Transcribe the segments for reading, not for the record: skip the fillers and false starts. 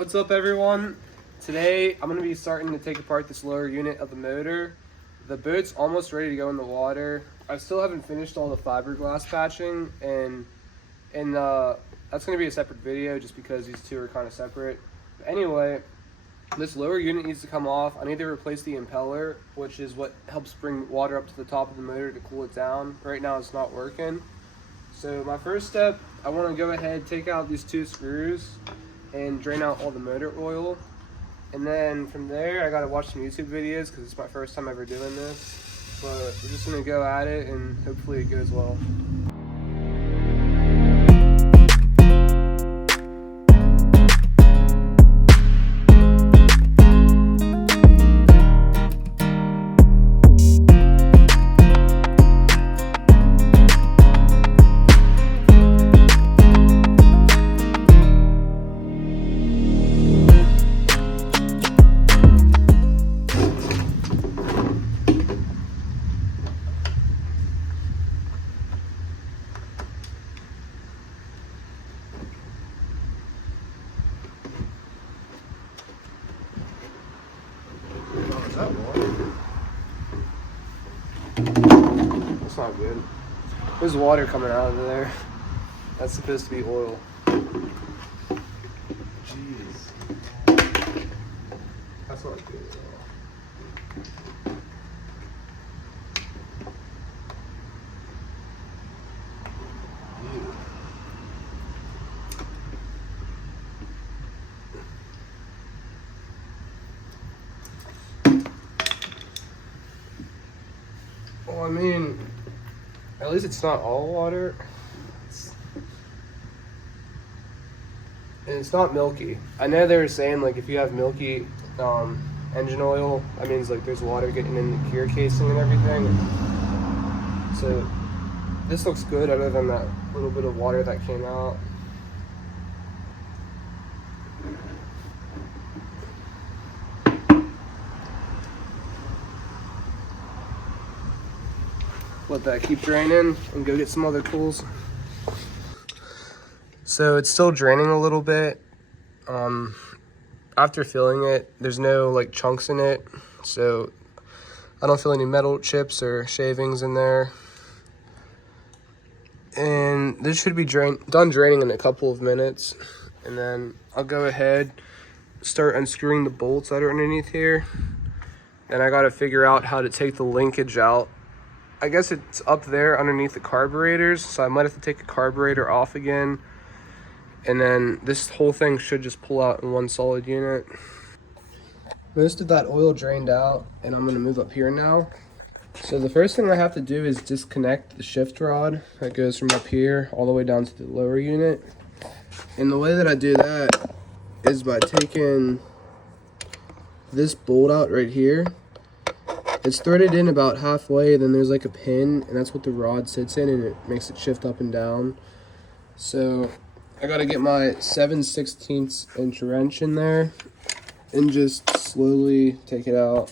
What's up, everyone? Today I'm going to be starting to take apart this lower unit of the motor. The boat's almost ready to go in the water. I still haven't finished all the fiberglass patching, and that's going to be a separate video just because these two are kind of separate. But anyway, this lower unit needs to come off. I need to replace the impeller, which is what helps bring water up to the top of the motor to cool it down. Right now it's not working. So my first step, I want to go ahead, take out these two screws and drain out all the motor oil. And then from there, I gotta watch some YouTube videos because it's my first time ever doing this. But we're just gonna go at it and hopefully it goes well. That's not good. There's water coming out of there. That's supposed to be oil. Jeez. That's not good at all. Ew. Well, I mean, at least it's not all water. And it's not milky. I know they were saying, like, if you have milky engine oil, that means, like, there's water getting in the gear casing and everything. So, this looks good other than that little bit of water that came out. Let that keep draining and go get some other tools. So it's still draining a little bit. After filling it, there's no like chunks in it, so I don't feel any metal chips or shavings in there. And this should be done draining in a couple of minutes. And then I'll go ahead, start unscrewing the bolts that are underneath here. And I gotta figure out how to take the linkage out. I guess it's up there underneath the carburetors, so I might have to take a carburetor off again. And then this whole thing should just pull out in one solid unit. Most of that oil drained out, and I'm gonna move up here now. So the first thing I have to do is disconnect the shift rod that goes from up here all the way down to the lower unit. And the way that I do that is by taking this bolt out right here. It's threaded in about halfway, then there's like a pin, and that's what the rod sits in, and it makes it shift up and down. So I gotta get my 7/16 inch wrench in there and just slowly take it out.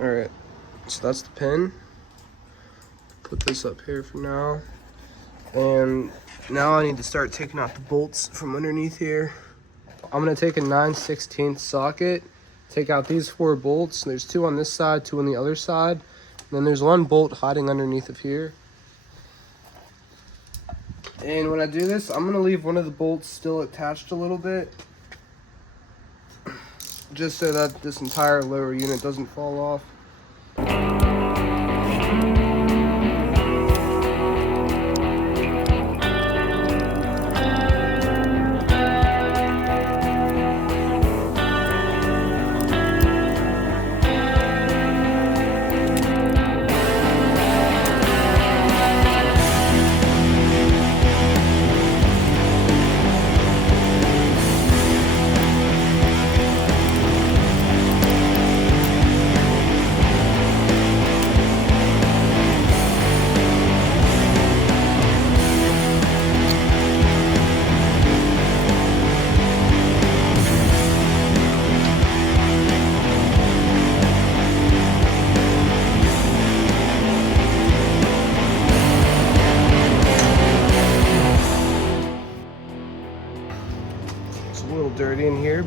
Alright, so that's the pin. Put this up here for now. And now I need to start taking out the bolts from underneath here. I'm gonna take a 9/16 socket, take out these 4 bolts. There's 2 on this side, 2 on the other side. And then there's 1 bolt hiding underneath of here. And when I do this, I'm gonna leave one of the bolts still attached a little bit, just so that this entire lower unit doesn't fall off.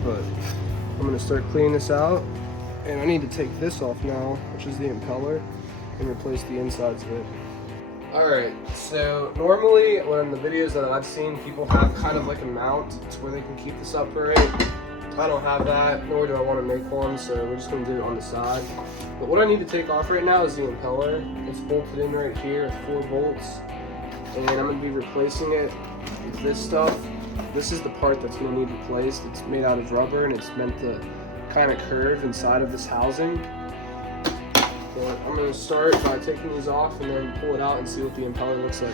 but I'm gonna start cleaning this out. And I need to take this off now, which is the impeller, and replace the insides of it. Alright, so normally when the videos that I've seen, people have kind of like a mount to where they can keep this upright. I don't have that, nor do I want to make one, so we're just going to do it on the side. But what I need to take off right now is the impeller. It's bolted in right here with 4 bolts, and I'm going to be replacing it with this stuff. This is the part that's going to need replaced. It's made out of rubber, and it's meant to kind of curve inside of this housing. But I'm going to start by taking these off and then pull it out and see what the impeller looks like.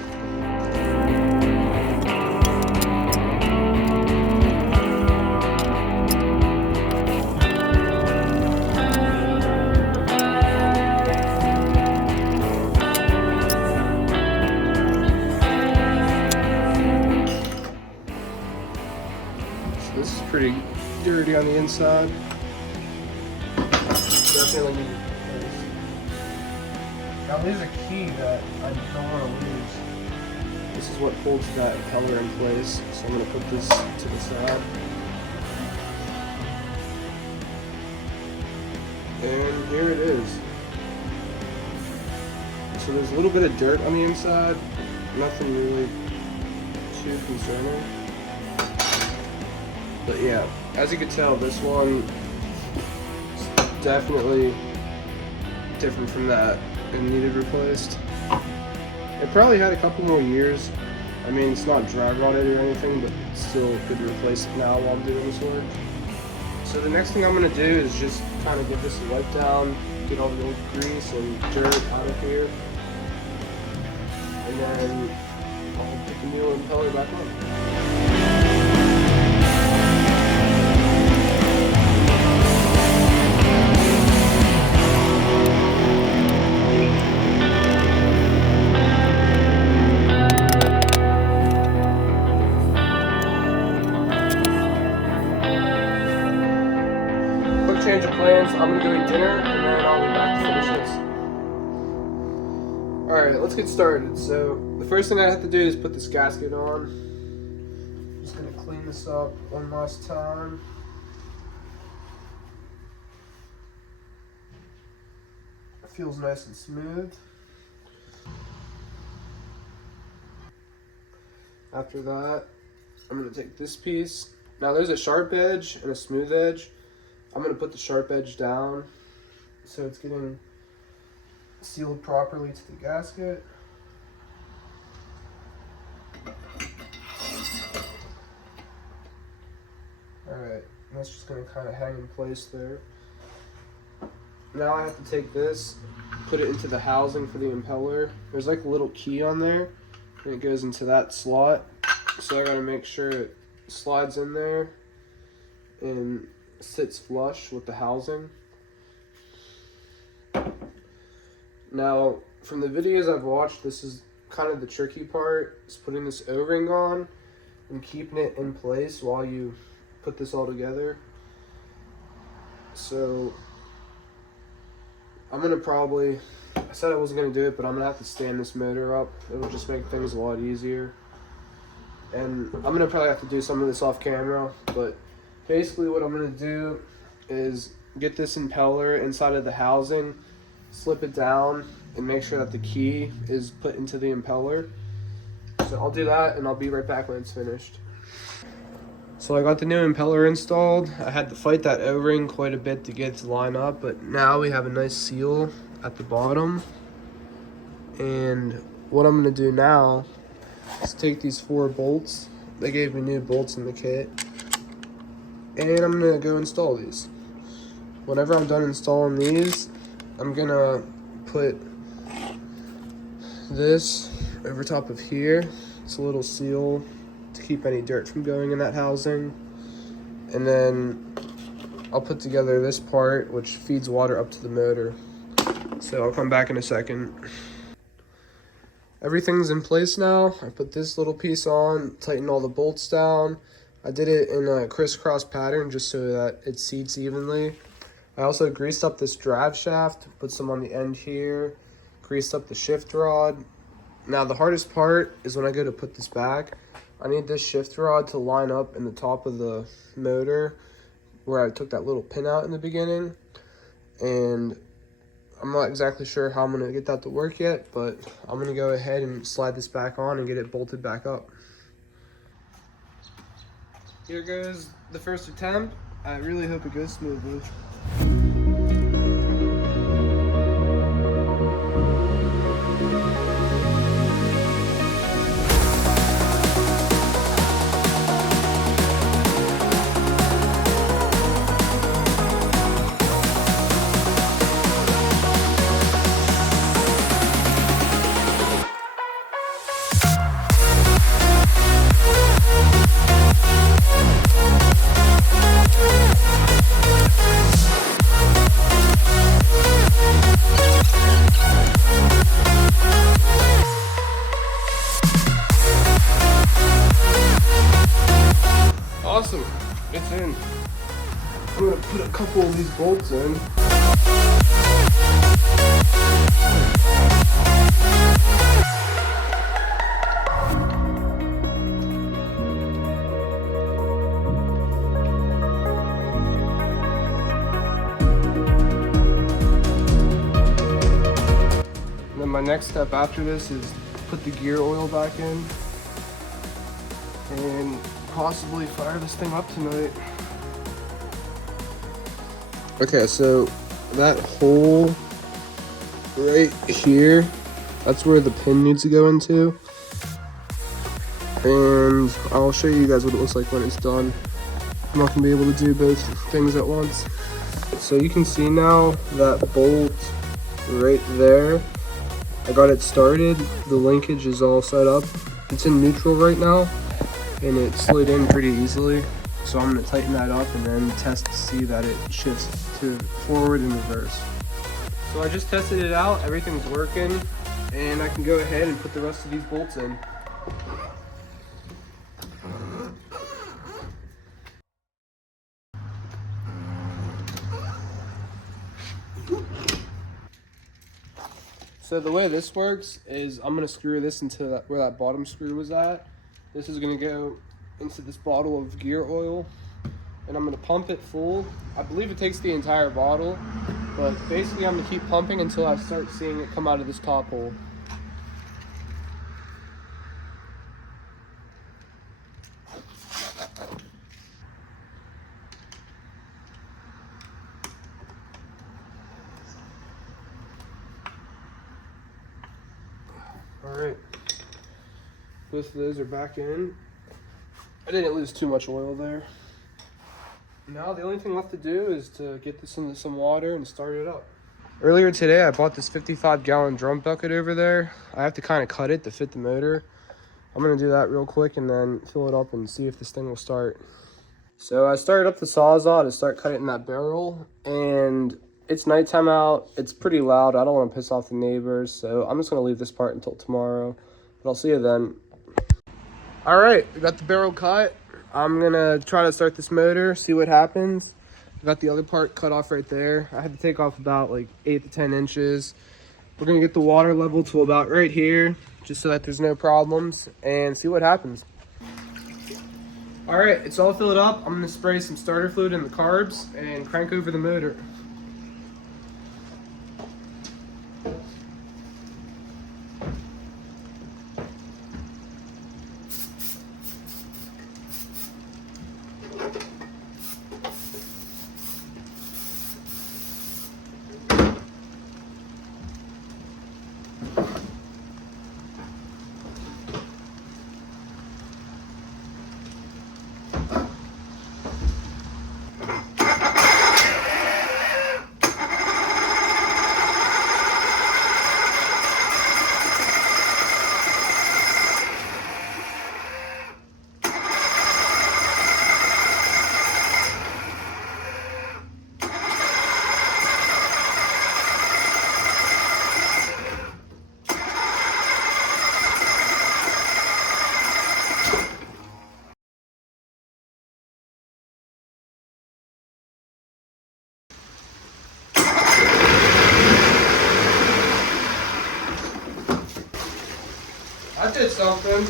This is pretty dirty on the inside. Definitely need to replace. Now there's a key that I don't want to lose. This is what holds that impeller in place. So I'm going to put this to the side. And here it is. So there's a little bit of dirt on the inside. Nothing really too concerning. But yeah, as you can tell, this one is definitely different from that and needed replaced. It probably had a couple more years. I mean, it's not dry rotted or anything, but still could replace it now while I'm doing this work. So the next thing I'm gonna do is just kind of give this a wipe down, get all the old grease and dirt out of here, and then I'll put the new impeller back on. Change of plans. I'm gonna go eat dinner and then I'll be back to finish this. Alright, let's get started. So the first thing I have to do is put this gasket on. Just gonna clean this up one last time. It feels nice and smooth. After that, I'm gonna take this piece. Now there's a sharp edge and a smooth edge. I'm going to put the sharp edge down so it's getting sealed properly to the gasket. Alright, that's just going to kind of hang in place there. Now I have to take this, put it into the housing for the impeller. There's like a little key on there, and it goes into that slot. So I got to make sure it slides in there and sits flush with the housing. Now, from the videos I've watched, this is kind of the tricky part, is putting this O-ring on and keeping it in place while you put this all together. So, I'm gonna probably, I said I wasn't gonna do it, but I'm gonna have to stand this motor up. It'll just make things a lot easier. And I'm gonna probably have to do some of this off camera, but basically what I'm going to do is get this impeller inside of the housing, slip it down, and make sure that the key is put into the impeller. So I'll do that and I'll be right back when it's finished. So I got the new impeller installed. I had to fight that O-ring quite a bit to get it to line up, but now we have a nice seal at the bottom. And what I'm going to do now is take these 4 bolts. They gave me new bolts in the kit. And I'm gonna go install these. Whenever I'm done installing these, I'm gonna put this over top of here. It's a little seal to keep any dirt from going in that housing. And then I'll put together this part, which feeds water up to the motor. So I'll come back in a second. Everything's in place now. I put this little piece on, tighten all the bolts down. I did it in a crisscross pattern just so that it seats evenly. I also greased up this drive shaft, put some on the end here, greased up the shift rod. Now the hardest part is when I go to put this back, I need this shift rod to line up in the top of the motor where I took that little pin out in the beginning, and I'm not exactly sure how I'm gonna get that to work yet, but I'm gonna go ahead and slide this back on and get it bolted back up. Here goes the first attempt. I really hope it goes smoothly. Awesome, it's in. I'm gonna put a couple of these bolts in. And then my next step after this is put the gear oil back in and possibly fire this thing up tonight. Okay, so that hole right here, that's where the pin needs to go into. And I'll show you guys what it looks like when it's done. I'm not gonna be able to do both things at once. So you can see now that bolt right there, I got it started. The linkage is all set up. It's in neutral right now, and it slid in pretty easily. So I'm gonna tighten that up and then test to see that it shifts to forward and reverse. So I just tested it out, everything's working, and I can go ahead and put the rest of these bolts in. So the way this works is I'm gonna screw this into where that bottom screw was at. This is gonna go into this bottle of gear oil, and I'm gonna pump it full. I believe it takes the entire bottle, but basically I'm gonna keep pumping until I start seeing it come out of this top hole. All right, both of those are back in. I didn't lose too much oil there. Now the only thing left to do is to get this into some water and start it up. Earlier today I bought this 55-gallon drum bucket over there. I have to kind of cut it to fit the motor. I'm gonna do that real quick and then fill it up and see if this thing will start. So I started up the Sawzall to start cutting that barrel, and it's nighttime out. It's pretty loud. I don't want to piss off the neighbors, so I'm just gonna leave this part until tomorrow. But I'll see you then. All right, we got the barrel cut. I'm gonna try to start this motor, see what happens. I got the other part cut off right there. I had to take off about like 8 to 10 inches. We're gonna get the water level to about right here, just so that there's no problems, and see what happens. All right, it's all filled up. I'm gonna spray some starter fluid in the carbs and crank over the motor. I did something.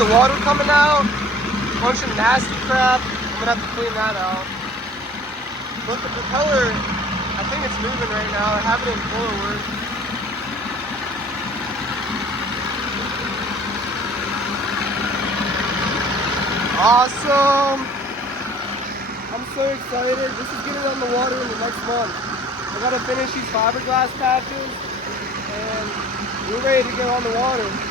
the water coming out. A bunch of nasty crap. I'm gonna have to clean that out. But the propeller, I think it's moving right now. I have it in forward. Awesome! I'm so excited. This is getting on the water in the next month. I gotta finish these fiberglass patches and we're ready to get on the water.